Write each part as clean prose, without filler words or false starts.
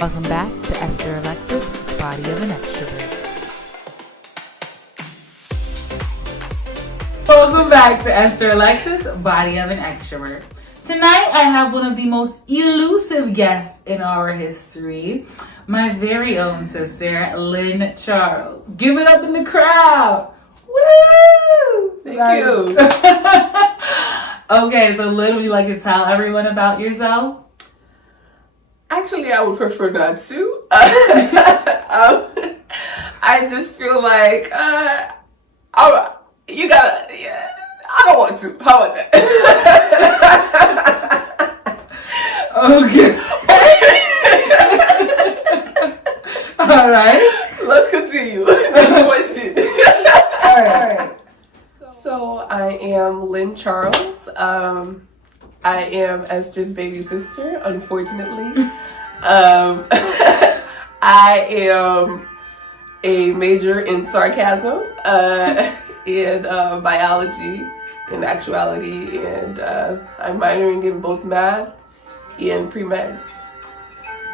Welcome back to Esther Alexis, Body of an Extravert. Welcome back to Esther Alexis, Body of an Extrovert. Tonight I have one of the most elusive guests in our history, my very own sister, Lyne Charles. Give it up in the crowd. Woo! Thank you. Okay, so Lyne, would you like to tell everyone about yourself? Actually, I would prefer not to. I just feel like you gotta. Yeah, I don't want to. How about that? Okay. All right. Let's continue. Next question. All right. So I am Lyne Charles. I am Esther's baby sister, unfortunately. I am a major in sarcasm, in biology, in actuality, and I'm minoring in both math and pre-med.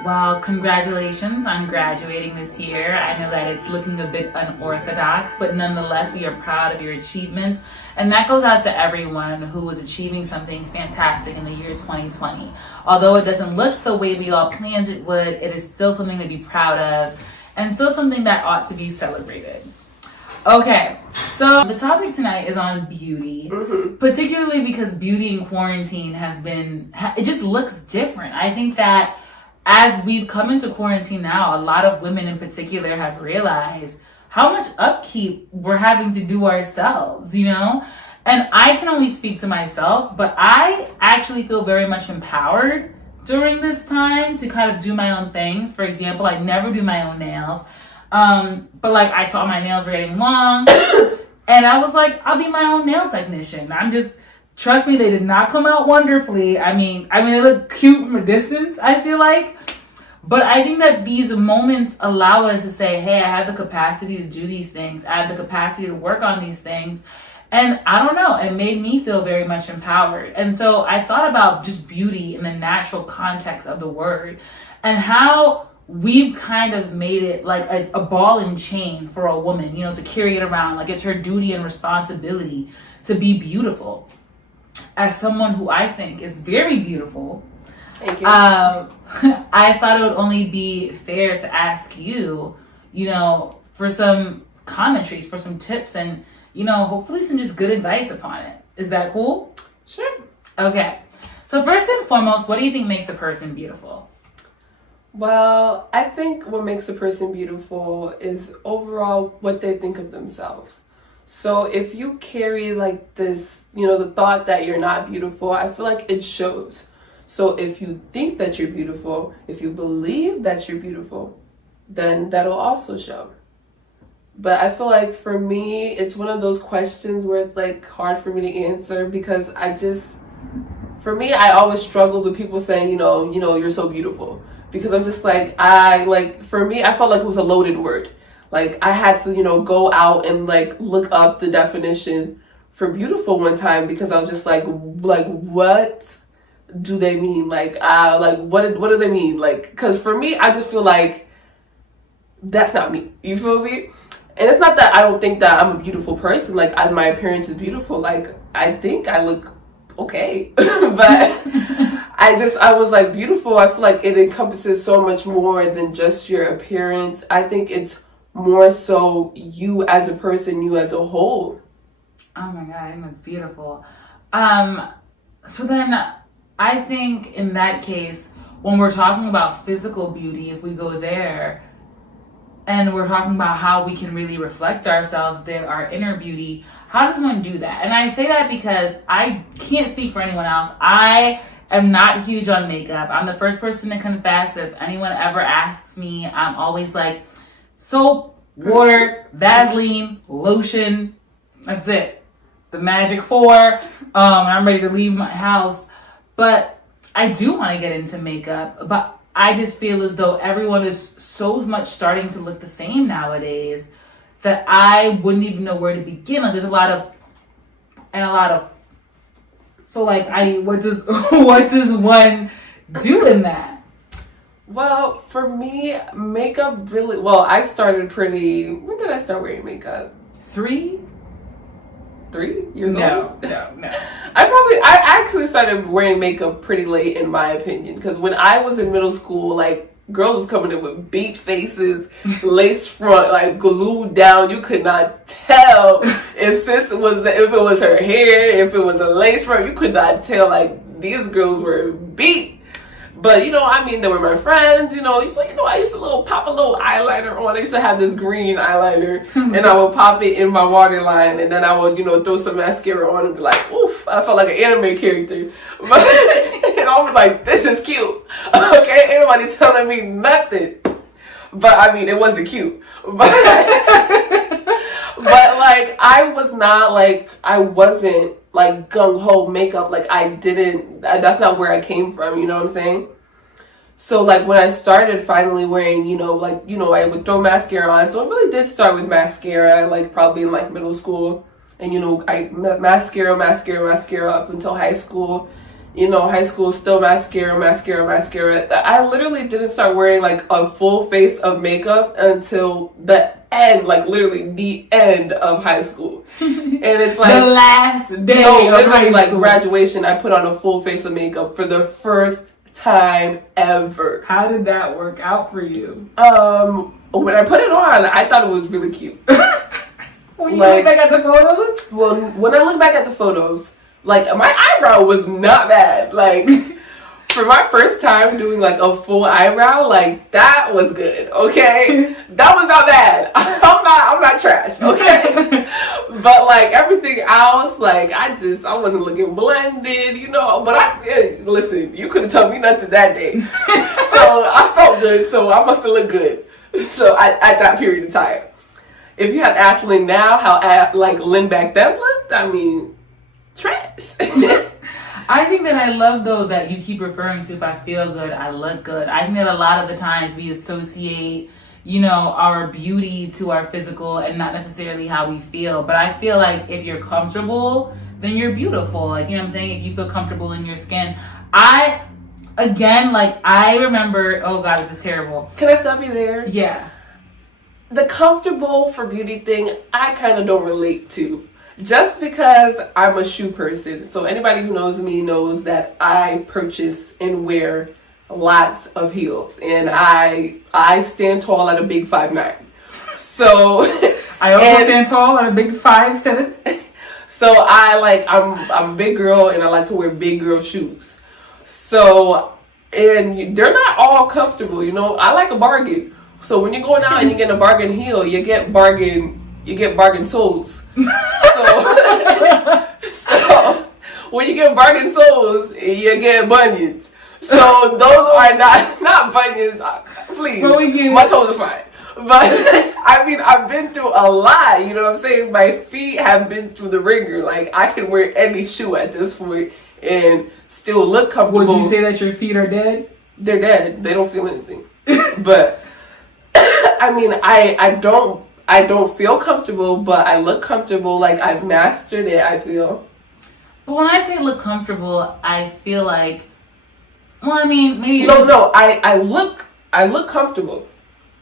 Well, congratulations on graduating this year. I know that it's looking a bit unorthodox, but nonetheless, we are proud of your achievements. And that goes out to everyone who is achieving something fantastic in the year 2020. Although it doesn't look the way we all planned it would, it is still something to be proud of and still something that ought to be celebrated. Okay, so the topic tonight is on beauty, particularly because beauty in quarantine it just looks different. I think that as we've come into quarantine now, a lot of women in particular have realized how much upkeep we're having to do ourselves, you know? And I can only speak to myself, but I actually feel very much empowered during this time to kind of do my own things. For example, I never do my own nails. But like I saw my nails were getting long and I was like, I'll be my own nail technician. Trust me, they did not come out wonderfully. I mean, they look cute from a distance, I feel like. But I think that these moments allow us to say, hey, I have the capacity to do these things. I have the capacity to work on these things. And I don't know, it made me feel very much empowered. And so I thought about just beauty in the natural context of the word and how we've kind of made it like a ball and chain for a woman, you know, to carry it around. Like it's her duty and responsibility to be beautiful. As someone who I think is very beautiful, Thank you. I thought it would only be fair to ask you, you know, for some commentaries, for some tips, and, you know, hopefully some just good advice upon it. Is that cool? Sure. Okay. So first and foremost, what do you think makes a person beautiful? Well, I think what makes a person beautiful is overall what they think of themselves. So if you carry like this, you know, the thought that you're not beautiful, I feel like it shows. So if you think that you're beautiful, if you believe that you're beautiful, then that'll also show. But I feel like for me, it's one of those questions where it's like hard for me to answer because for me, I always struggled with people saying, you know, you're so beautiful. Because I'm just like, for me, I felt like it was a loaded word. Like I had to, you know, go out and like look up the definition for beautiful one time because I was just like what do they mean? Like what do they mean? Like, because for me, I just feel like that's not me. You feel me? And it's not that I don't think that I'm a beautiful person. Like my appearance is beautiful. Like I think I look okay, but I was like beautiful. I feel like it encompasses so much more than just your appearance. I think it's more so you as a person, you as a whole. Oh my God, I think that's beautiful. So then I think in that case, when we're talking about physical beauty, if we go there and we're talking about how we can really reflect ourselves, our inner beauty, how does one do that? And I say that because I can't speak for anyone else. I am not huge on makeup. I'm the first person to confess that if anyone ever asks me, I'm always like, soap, water, Vaseline, lotion, that's it. The magic four. I'm ready to leave my house. But I do want to get into makeup, but I just feel as though everyone is so much starting to look the same nowadays that I wouldn't even know where to begin. Like there's a lot of so like what does one do in that? Well, for me, makeup really, well, I started when did I start wearing makeup? 3? 3 years No, old? no. I actually started wearing makeup pretty late, in my opinion, because when I was in middle school, like, girls was coming in with beat faces, lace front, like glued down. You could not tell if it was her hair, if it was a lace front. You could not tell. Like, these girls were beat. But they were my friends. I used to pop a little eyeliner on. I used to have this green eyeliner, and I would pop it in my waterline, and then I would throw some mascara on and be like, oof! I felt like an anime character. But and I was like, this is cute. Okay, ain't nobody telling me nothing. But it wasn't cute. But like, I wasn't like gung ho makeup. Like, that's not where I came from. You know what I'm saying? So like, when I started finally wearing, I would throw mascara on. So it really did start with mascara, like probably in like middle school. And I mascara up until high school. High school, still mascara. I literally didn't start wearing like a full face of makeup until the end, like literally the end of high school. And it's like the last day. No, literally like graduation, I put on a full face of makeup for the first time ever. How did that work out for you? When I put it on, I thought it was really cute. When you look back at the photos? Well, when I look back at the photos, like, my eyebrow was not bad. Like, for my first time doing like a full eyebrow, like, that was good. Okay, that was not bad. I'm not trash. Okay, but like everything else, like, I wasn't looking blended, But listen, you couldn't tell me nothing that day. So I felt good. So I must have looked good. So at that period of time, if you had asked Lynn now how like Lynn back then looked, trash. I think that I love, though, that you keep referring to, if I feel good, I look good. I think that a lot of the times we associate, our beauty to our physical and not necessarily how we feel. But I feel like if you're comfortable, then you're beautiful. Like, you know what I'm saying? If you feel comfortable in your skin. I remember, oh God, this is terrible. Can I stop you there? Yeah. The comfortable for beauty thing, I kind of don't relate to. Just because I'm a shoe person. So anybody who knows me knows that I purchase and wear lots of heels. And I stand tall at a big 5'9". So I also stand tall at a big 5'7". So I'm a big girl, and I like to wear big girl shoes. So, and they're not all comfortable, I like a bargain. So when you're going out and you get a bargain heel, you get bargain soles. So when you get bargain soles, you get bunions. So those are not bunions. Please, my toes are fine. But I've been through a lot. You know what I'm saying? My feet have been through the ringer. Like, I can wear any shoe at this point and still look comfortable. Would you say that your feet are dead? They're dead. They don't feel anything. But I don't feel comfortable, but I look comfortable. Like, I've mastered it, I feel. But when I say look comfortable, I feel like, maybe I look comfortable.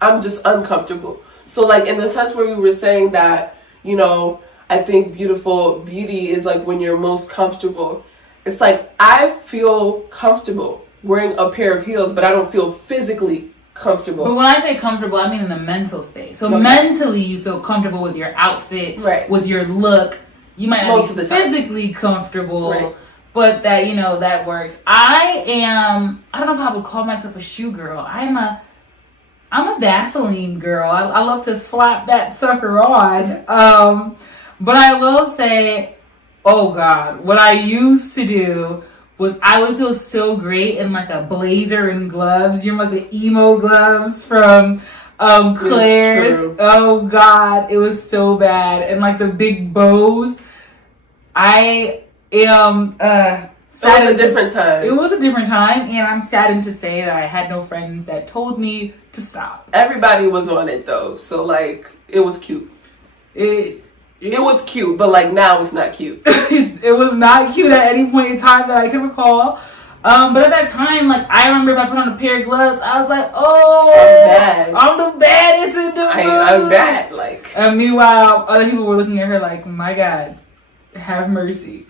I'm just uncomfortable. So like, in the sense where you were saying that, I think beauty is like when you're most comfortable. It's like, I feel comfortable wearing a pair of heels, but I don't feel physically comfortable. But when I say comfortable, I mean in the mental space. So mentally, you feel comfortable with your outfit, right, with your look. You might not be physically comfortable, right, but that, that works. I don't know if I would call myself a shoe girl. I'm a Vaseline girl. I love to slap that sucker on. But I will say, oh God, what I used to do was I would feel so great in like a blazer and gloves. You know, like the emo gloves from Claire's. Oh God, it was so bad. And like the big bows. I am it was a different time. It was a different time, and I'm saddened to say that I had no friends that told me to stop. Everybody was on it though, so like, it was cute. It was cute, but like, now it's not cute. It was not cute at any point in time that I can recall. But at that time, like, I remember if I put on a pair of gloves, I was like, oh, I'm the baddest in the room. I'm bad, like. And meanwhile, other people were looking at her like, my God, have mercy.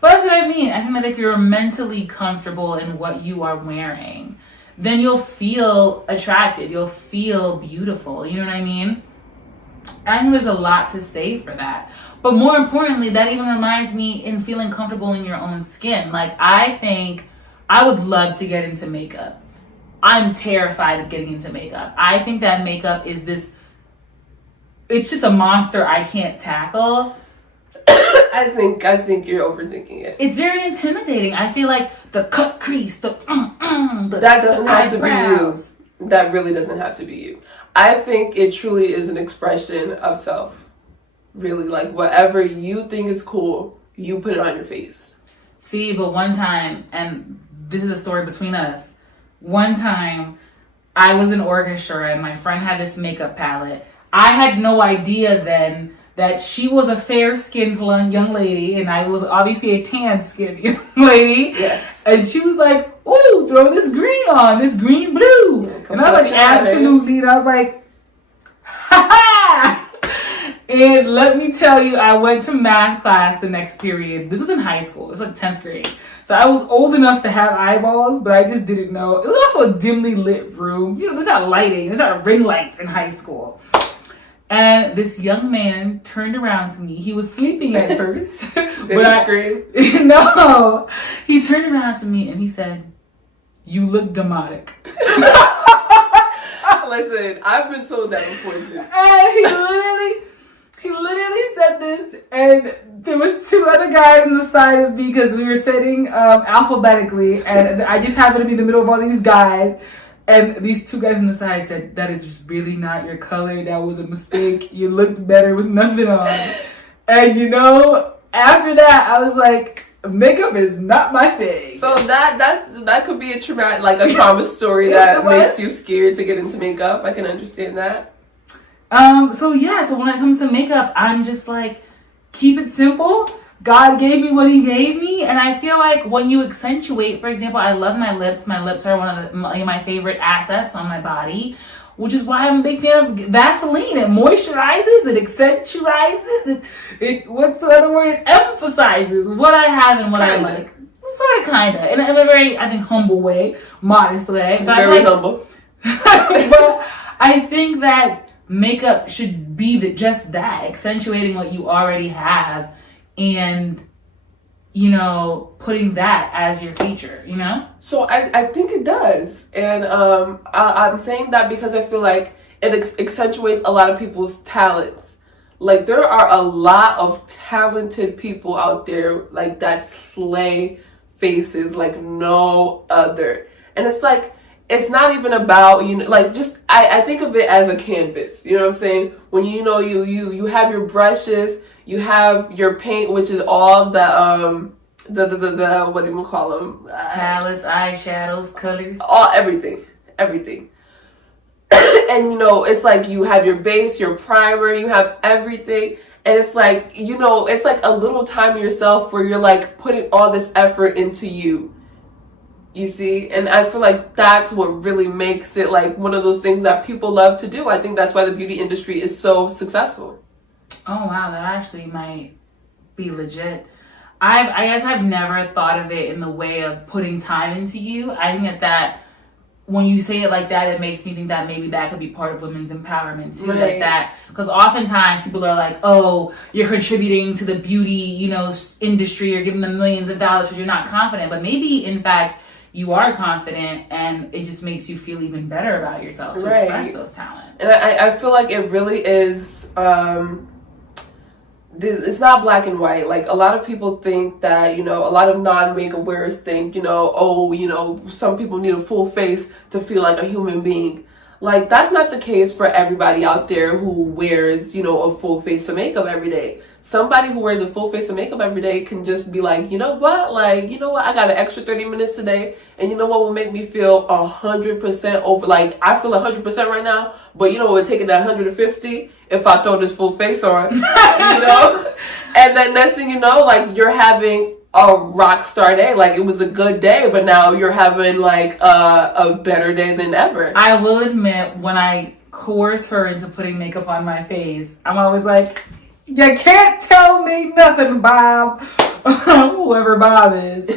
But that's what I mean. I think that if you're mentally comfortable in what you are wearing, then you'll feel attractive. You'll feel beautiful. You know what I mean? I think there's a lot to say for that. But more importantly, that even reminds me in feeling comfortable in your own skin. Like, I think I would love to get into makeup. I'm terrified of getting into makeup. I think that makeup is it's just a monster I can't tackle. I think you're overthinking it. It's very intimidating. I feel like the cut crease, the that doesn't have to be you. That really doesn't have to be you. I think it truly is an expression of self. Really, like, whatever you think is cool, you put it on your face. See, but one time, and this is a story between us. One time, I was in orchestra and my friend had this makeup palette. I had no idea then that she was a fair-skinned young lady and I was obviously a tan-skinned young lady. Yes. And she was like, ooh, throw this green on, this green blue. Yeah, and I was like, absolutely. And I was like, ha ha! And let me tell you, I went to math class the next period. This was in high school. It was like 10th grade. So I was old enough to have eyeballs, but I just didn't know. It was also a dimly lit room. You know, there's not lighting. There's not ring lights in high school. And this young man turned around to me. He was sleeping at first. Did he scream? No. He turned around to me and he said, "You look demotic." Listen, I've been told that before too. And he literally said this, and there was two other guys on the side of me because we were sitting alphabetically, and I just happened to be in the middle of all these guys. And these two guys on the side said, "That is just really not your color. That was a mistake. You looked better with nothing on." And you know, after that, I was like, makeup is not my thing. So that could be a trauma story that makes you scared to get into makeup. I can understand that. So when it comes to makeup, I'm just like, keep it simple. God gave me what he gave me. And I feel like when you accentuate, for example, I love my lips. My lips are one of my favorite assets on my body, which is why I'm a big fan of Vaseline. It moisturizes, it accentualizes, it what's the other word? It emphasizes what I have and what I like. Sort of, kind of. In a very, I think, humble way, modest way. But very humble. But I think that makeup should be just that, accentuating what you already have and, you know, putting that as your feature, you know? So I think it does. And I'm saying that because I feel like it accentuates a lot of people's talents. Like, there are a lot of talented people out there, like, that slay faces like no other. And it's like, it's not even about, you know, like, just, I think of it as a canvas, you know what I'm saying? When, you know, you have your brushes, you have your paint, which is all the what do you call them? Palettes, eyeshadows, colors. Everything. And, you know, it's like you have your base, your primer, you have everything. And it's like, you know, it's like a little time of yourself where you're like putting all this effort into you. You see? And I feel like that's what really makes it like one of those things that people love to do. I think that's why the beauty industry is so successful. Oh, wow. That actually might be legit. I guess I've never thought of it in the way of putting time into you. I think that when you say it like that, it makes me think that maybe that could be part of women's empowerment too. Right. Like that, because oftentimes people are like, "Oh, you're contributing to the beauty, you know, industry. You're giving them millions of dollars because you're not confident." But maybe, in fact, you are confident, and it just makes you feel even better about yourself to express those talents. And I feel like it really is. It's not black and white. Like, a lot of people think that, you know, a lot of non-makeup wearers think, you know, oh, you know, some people need a full face to feel like a human being. Like, that's not the case for everybody out there who wears, you know, a full face of makeup every day. Somebody who wears a full face of makeup every day can just be like, you know what? Like, you know what? I got an extra 30 minutes today. And you know what will make me feel 100% over? Like, I feel 100% right now. But you know what would take it to 150 if I throw this full face on, you know? And then next thing you know, like, you're having a rock star day. Like, it was a good day, but now you're having like a better day than ever. I will admit, when I coerce her into putting makeup on my face, I'm always like, you can't tell me nothing, Bob. Whoever Bob is.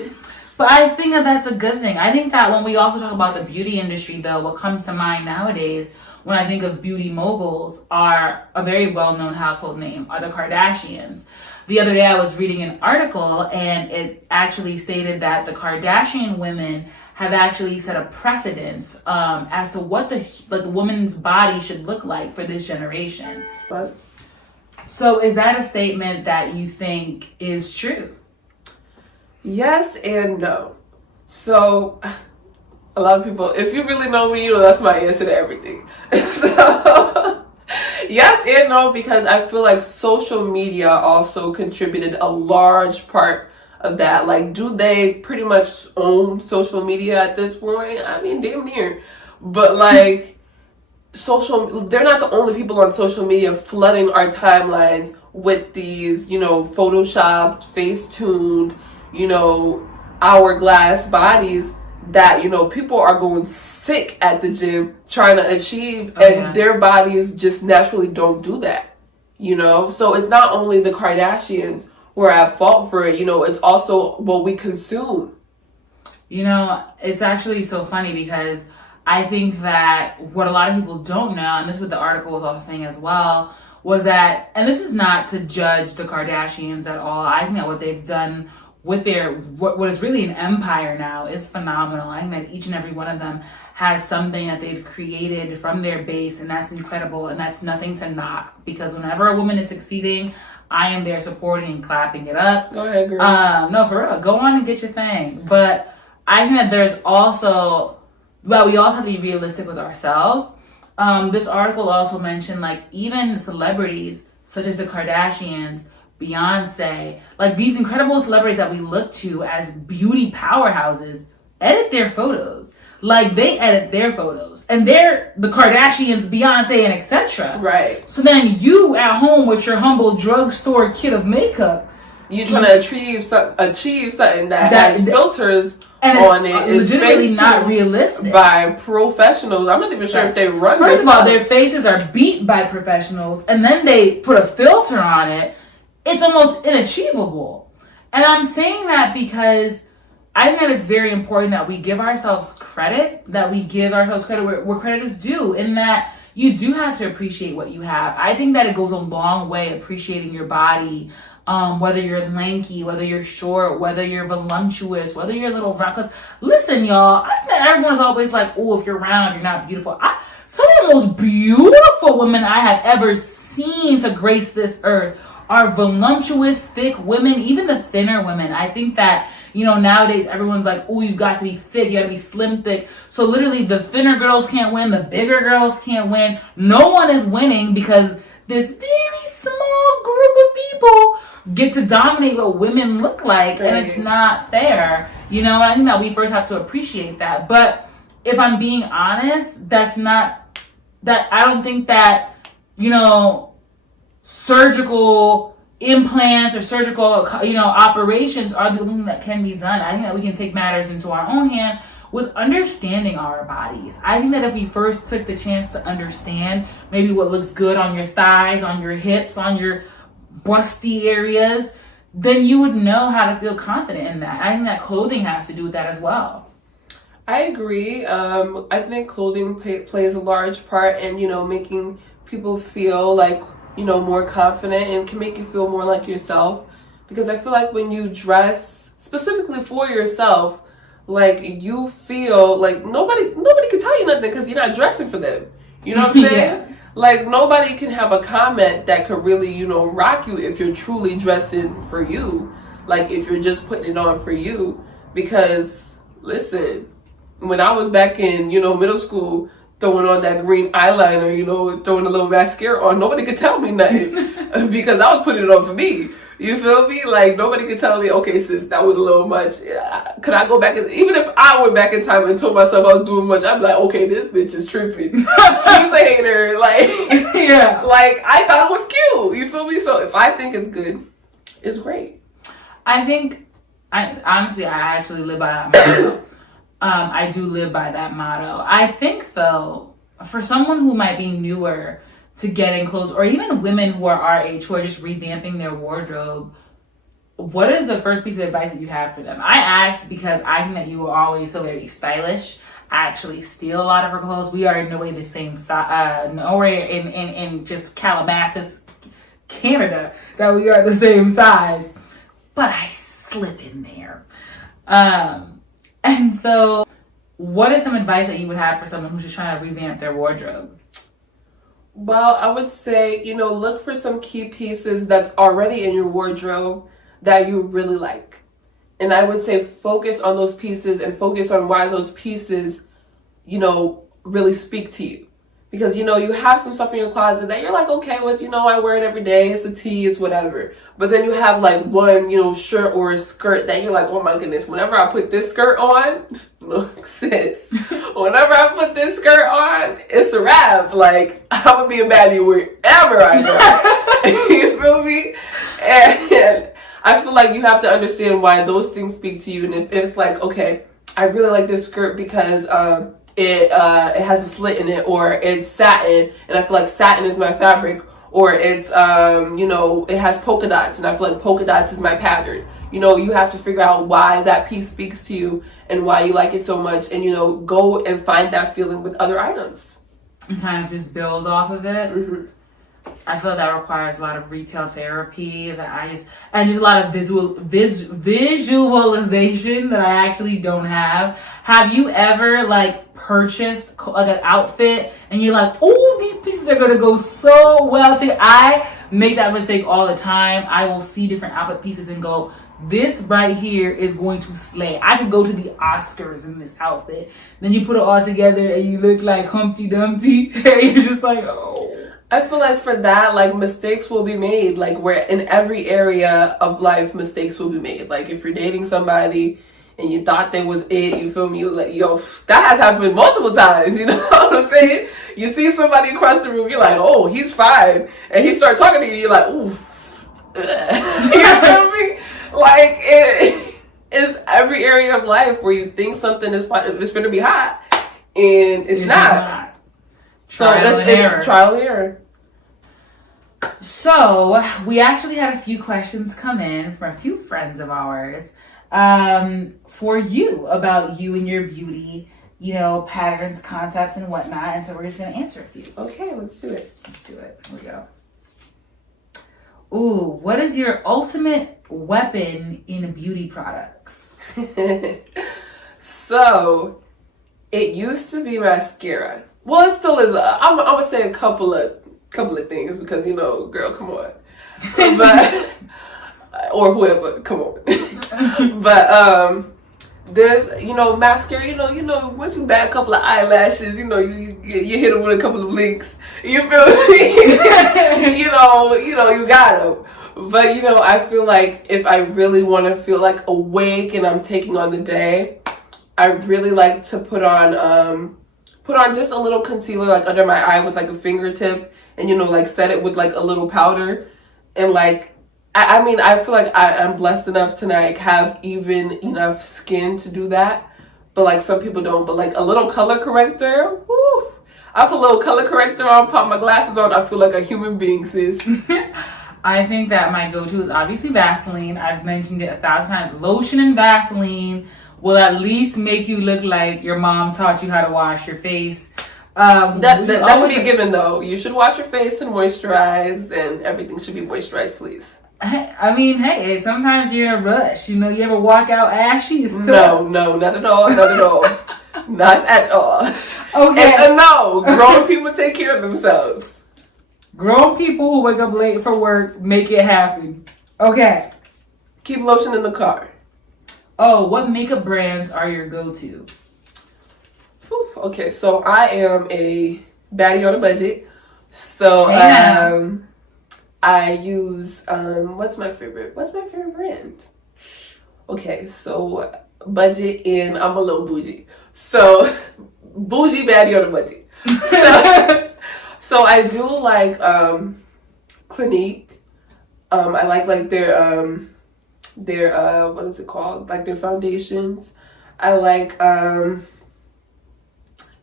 But I think that that's a good thing. I think that when we also talk about the beauty industry, though, what comes to mind nowadays when I think of beauty moguls are a very well-known household name, are the Kardashians. The other day I was reading an article and it actually stated that the Kardashian women have actually set a precedence as to what the woman's body should look like for this generation. But So is that a statement that you think is true? yes and no. So a lot of people, if you really know me, you know that's my answer to everything. So yes and no, because I feel like social media also contributed a large part of that. Like, do they pretty much own social media at this point? I mean, damn near. But like, they're not the only people on social media flooding our timelines with these, photoshopped, face-tuned, hourglass bodies that, people are going sick at the gym trying to achieve, their bodies just naturally don't do that, So it's not only the Kardashians who are at fault for it, it's also what we consume. It's actually so funny because I think that what a lot of people don't know, and this is what the article was also saying as well, was that, and this is not to judge the Kardashians at all, I think that what they've done with their, what is really an empire now is phenomenal. I think that each and every one of them has something that they've created from their base, and that's incredible, and that's nothing to knock, because whenever a woman is succeeding, I am there supporting and clapping it up. Go ahead, girl. No, for real, go on and get your thing. But I think that there's also, well, we also have to be realistic with ourselves. This article also mentioned, like, even celebrities such as the Kardashians, Beyonce, like these incredible celebrities that we look to as beauty powerhouses, edit their photos. Like, they edit their photos, and they're the Kardashians, Beyonce, and etc. Right. So then you at home with your humble drugstore kit of makeup, you're trying to achieve something that has filters and on it. It's legitimately not realistic by professionals. I'm not even sure if they run. First of all, their faces are beat by professionals, and then they put a filter on it. It's almost inachievable. And I'm saying that because I think that it's very important that we give ourselves credit, where credit is due, in that you do have to appreciate what you have. I think that it goes a long way appreciating your body, whether you're lanky, whether you're short, whether you're voluptuous, whether you're a little round. Because listen, y'all, I think that everyone's always like, oh, if you're round, you're not beautiful. Some of the most beautiful women I have ever seen to grace this earth are voluptuous, thick women, even the thinner women. I think that, nowadays everyone's like, oh, you got to be thick, you got to be slim, thick. So literally the thinner girls can't win, the bigger girls can't win. No one is winning because this very small group of people get to dominate what women look like, and it's not fair. I think that we first have to appreciate that. But if I'm being honest, I don't think that, surgical implants or surgical, operations are the only thing that can be done. I think that we can take matters into our own hand with understanding our bodies. I think that if we first took the chance to understand maybe what looks good on your thighs, on your hips, on your busty areas, then you would know how to feel confident in that. I think that clothing has to do with that as well. I agree. I think clothing plays a large part in, making people feel like, more confident, and can make you feel more like yourself. Because I feel like when you dress specifically for yourself, like, you feel like nobody can tell you nothing because you're not dressing for them. You know what I'm saying? Yes. Like, nobody can have a comment that could really, rock you if you're truly dressing for you. Like, if you're just putting it on for you. Because, listen, when I was back in, middle school, throwing on that green eyeliner, throwing a little mascara on, nobody could tell me nothing because I was putting it on for me. You feel me? Like, nobody could tell me, okay, sis, that was a little much. Could I go back? Even if I went back in time and told myself I was doing much, I'd be like, okay, this bitch is tripping. She's a hater. Like, yeah. Like, I thought it was cute. You feel me? So if I think it's good, it's great. I think I honestly, I actually live by that motto. I do live by that motto. I think though, for someone who might be newer to getting clothes, or even women who are our age who are just revamping their wardrobe, what is the first piece of advice that you have for them? I ask because I think that you are always so very stylish. I actually steal a lot of her clothes. We are in no way the same size, nowhere in just Calabasas, Canada, that we are the same size. But I slip in there. And so, what is some advice that you would have for someone who's just trying to revamp their wardrobe? Well, I would say, look for some key pieces that's already in your wardrobe that you really like. And I would say focus on those pieces and focus on why those pieces, really speak to you. Because, you have some stuff in your closet that you're like, okay, well, I wear it every day. It's a tee, it's whatever. But then you have like one, shirt or a skirt that you're like, oh my goodness, whenever I put this skirt on, look, sis, whenever I put this skirt on, it's a wrap. Like, I'm going to be a baddie wherever I go. You feel me? And I feel like you have to understand why those things speak to you. And if it's like, okay, I really like this skirt because, it has a slit in it, or it's satin and I feel like satin is my fabric, or it's it has polka dots and I feel like polka dots is my pattern. You have to figure out why that piece speaks to you and why you like it so much, and go and find that feeling with other items and kind of just build off of it. Mm-hmm. I feel that requires a lot of retail therapy and just a lot of visualization that I actually don't have. Have you ever purchased like an outfit and you're like, oh, these pieces are gonna go so well together? I make that mistake all the time. I will see different outfit pieces and go, this right here is going to slay. I could go to the Oscars in this outfit. Then you put it all together and you look like Humpty Dumpty. You're just like, oh. I feel like for that, mistakes will be made. Where in every area of life, mistakes will be made. If you're dating somebody and you thought they was it, you feel me? You're like, yo, that has happened multiple times. You know what I'm saying? You see somebody across the room, you're like, oh, he's fine. And he starts talking to you, you're like, ooh. You feel me? It is every area of life where you think something is going to be hot and it's not. So it's trial and error. So we actually had a few questions come in from a few friends of ours for you about you and your beauty, patterns, concepts, and whatnot. And so we're just going to answer a few. Okay, let's do it. Here we go. Ooh, what is your ultimate weapon in beauty products? So it used to be mascara. Well, it still is. I'm gonna say a couple of things because girl, come on, but or whoever, come on. But there's mascara. Once you back a couple of eyelashes, you hit them with a couple of links. You feel me? you got them. But I feel like if I really want to feel awake and I'm taking on the day, I really like to put on just a little concealer under my eye with a fingertip and set it with a little powder. And I feel like I'm blessed enough to have even enough skin to do that. But some people don't. But a little color corrector, woo, I put a little color corrector on, pop my glasses on, I feel like a human being, sis. I think that my go-to is obviously Vaseline. I've mentioned it 1,000 times. Lotion and Vaseline will at least make you look like your mom taught you how to wash your face. That should be a given, though. You should wash your face and moisturize, and everything should be moisturized, please. Hey, sometimes you're in a rush. You ever walk out ashy? No, not at all. Not at all. Not at all. Okay. It's a no. Grown people take care of themselves. Grown people who wake up late for work, make it happen. Okay. Keep lotion in the car. Oh, what makeup brands are your go-to? Okay, so I am a baddie on a budget. So I use what's my favorite brand? Okay, so budget, and I'm a little bougie. So bougie baddie on a budget. So I do like Clinique. I like their their what is it called? Like their foundations. I like oh,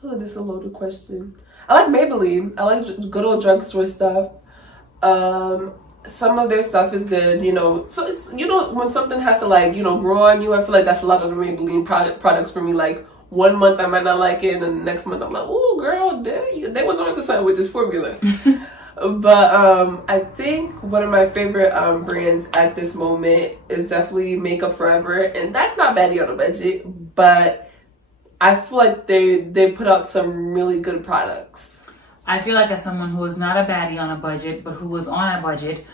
this is a loaded question. I like Maybelline. I like good old drugstore stuff. Some of their stuff is good, you know. So it's, you know, when something has to like, you know, grow on you, I feel like that's a lot of the Maybelline products for me. Like 1 month I might not like it, and then the next month I'm like, oh girl, they was on to something with this formula. But I think one of my favorite brands at this moment is definitely Makeup Forever, and that's not badly on a budget, but I feel like they put out some really good products. I feel like as someone who is not a baddie on a budget, but who was on a budget,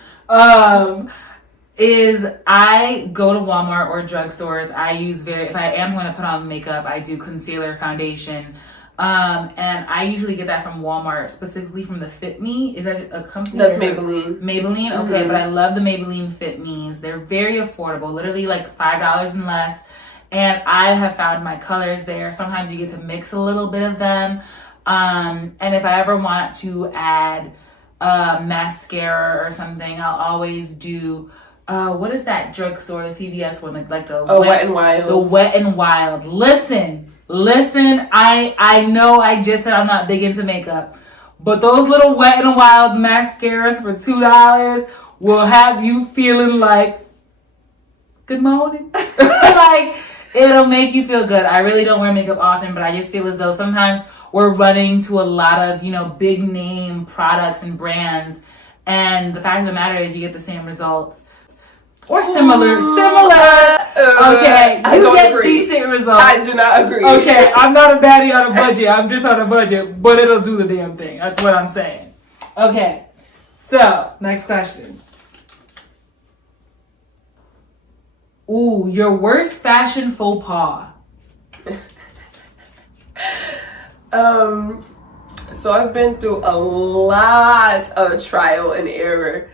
is I go to Walmart or drugstores. I use if I am going to put on makeup, I do concealer, foundation. And I usually get that from Walmart, specifically from the Fit Me. Is that a company? That's Maybelline. Maybelline? Okay, but I love the Maybelline Fit Me's. They're very affordable, literally like $5 and less. And I have found my colors there. Sometimes you get to mix a little bit of them. And if I ever want to add mascara or something, I'll always do, what is that drugstore, the CVS one, like the Wet n Wild. The Wet n Wild. Listen, I know I just said I'm not big into makeup, but those little Wet n Wild mascaras for $2 will have you feeling like, good morning. Like, it'll make you feel good. I really don't wear makeup often, but I just feel as though sometimes we're running to a lot of, you know, big name products and brands, and the fact of the matter is you get the same results or similar. Okay, you get agree. Decent results. I do not agree. Okay, I'm not a baddie on a budget. I'm just on a budget, but it'll do the damn thing. That's what I'm saying. Okay, so next question. Ooh, your worst fashion faux pas. So I've been through a lot of trial and error,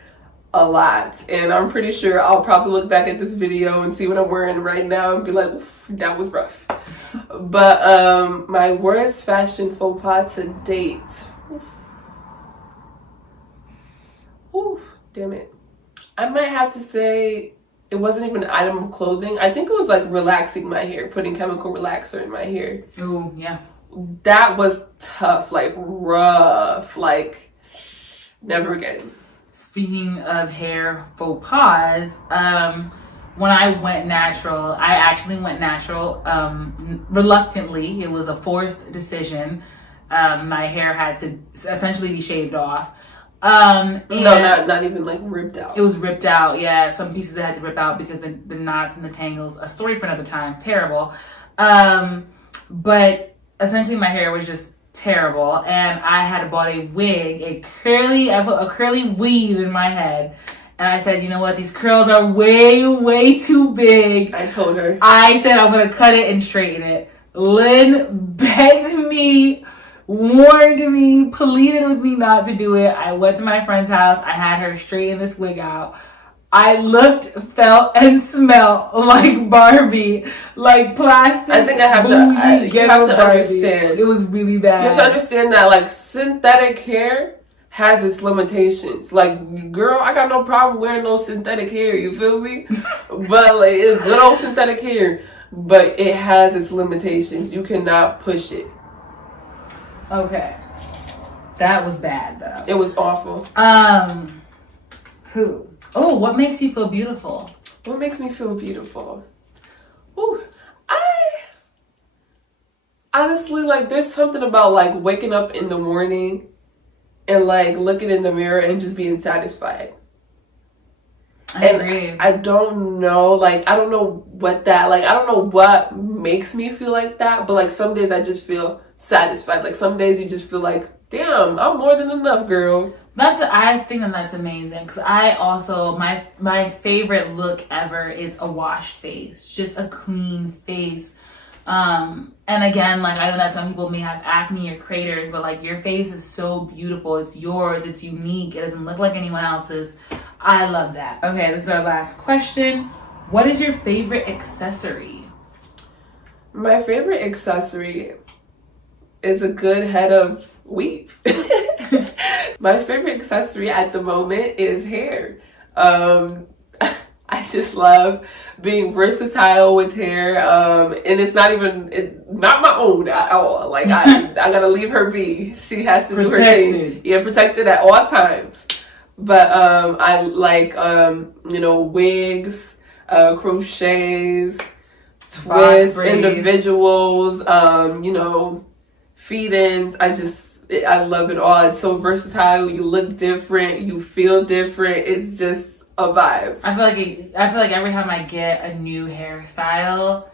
a lot, and I'm pretty sure I'll probably look back at this video and see what I'm wearing right now and be like, oof, that was rough. But my worst fashion faux pas to date. Oof, damn it. I might have to say it wasn't even an item of clothing. I think it was like relaxing my hair, putting chemical relaxer in my hair. Ooh, yeah. That was tough, like rough, like never again. Speaking of hair faux pas, when I went natural, I actually went natural reluctantly. It was a forced decision. My hair had to essentially be shaved off. No, not even like ripped out. It was ripped out, yeah. Some pieces I had to rip out because the knots and the tangles. A story for another time. Terrible. But essentially my hair was just terrible, and I had bought a wig, I put a curly weave in my head, and I said, you know what, these curls are way too big. I told her. I said I'm gonna cut it and straighten it. Lynn begged me, warned me, pleaded with me not to do it. I went to my friend's house. I had her straighten this wig out. I looked, felt, and smelled like Barbie, like plastic. I think I have bougie, you have to understand. It was really bad. You have to understand that like synthetic hair has its limitations. Like, girl, I got no problem wearing no synthetic hair. You feel me? But like, it's good old synthetic hair, but it has its limitations. You cannot push it. Okay, that was bad though. It was awful. Who? Oh, what makes you feel beautiful? What makes me feel beautiful? Ooh, I honestly, like, there's something about like waking up in the morning and like looking in the mirror and just being satisfied. I agree. I don't know, like, I don't know what that, like, I don't know what makes me feel like that, but like some days I just feel satisfied. Like some days you just feel like, damn, I'm more than enough, girl. I think that's amazing, because I also, my favorite look ever is a washed face, just a clean face. And again, like, I know that some people may have acne or craters, but like, your face is so beautiful. It's yours. It's unique. It doesn't look like anyone else's. I love that. Okay, this is our last question. What is your favorite accessory? My favorite accessory is a good head of weave. My favorite accessory at the moment is hair. I just love being versatile with hair. And it's not my own at all. Like I gotta leave her be. She has to do her thing. Yeah, protected at all times. But I like wigs, crochets, twists, individuals, feed-ins. I love it all. It's so versatile. You look different. You feel different. It's just a vibe. I feel like every time I get a new hairstyle,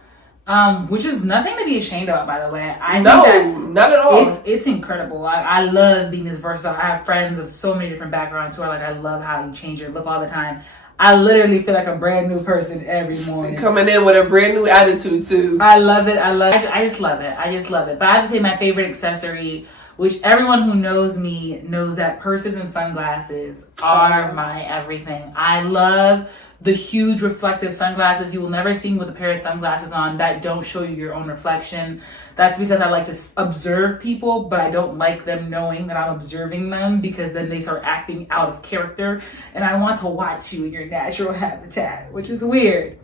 which is nothing to be ashamed of, by the way. Not at all. It's incredible. I love being this versatile. I have friends of so many different backgrounds who are like, I love how you change your look all the time. I literally feel like a brand new person every morning. Coming in with a brand new attitude too. I love it. I just love it. But I have to say my favorite accessory, which everyone who knows me knows that purses and sunglasses are my everything. I love the huge reflective sunglasses. You will never see me with a pair of sunglasses on that don't show you your own reflection. That's because I like to observe people, but I don't like them knowing that I'm observing them, because then they start acting out of character. And I want to watch you in your natural habitat, which is weird.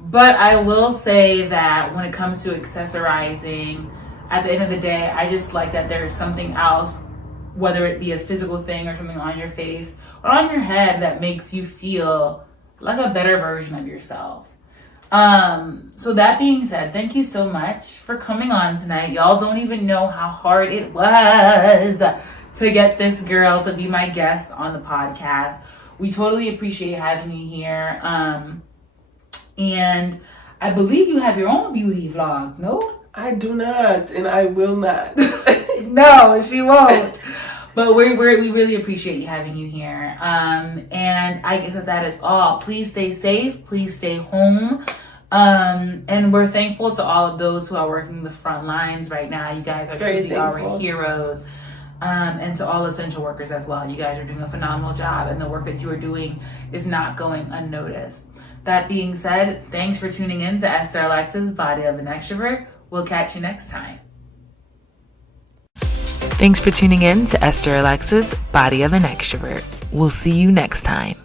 But I will say that when it comes to accessorizing, at the end of the day, I just like that there is something else, whether it be a physical thing or something on your face or on your head, that makes you feel like a better version of yourself. So that being said, thank you so much for coming on tonight. Y'all don't even know how hard it was to get this girl to be my guest on the podcast. We totally appreciate having you here. And I believe you have your own beauty vlog, no? I do not, and I will not. No, she won't. But we really appreciate having you here. And I guess that is all. Please stay safe. Please stay home. And we're thankful to all of those who are working the front lines right now. You guys are truly our heroes. And to all essential workers as well. You guys are doing a phenomenal job, and the work that you are doing is not going unnoticed. That being said, thanks for tuning in to Esther Alexa's Body of an Extrovert. We'll catch you next time. Thanks for tuning in to Esther Alexa's Body of an Extrovert. We'll see you next time.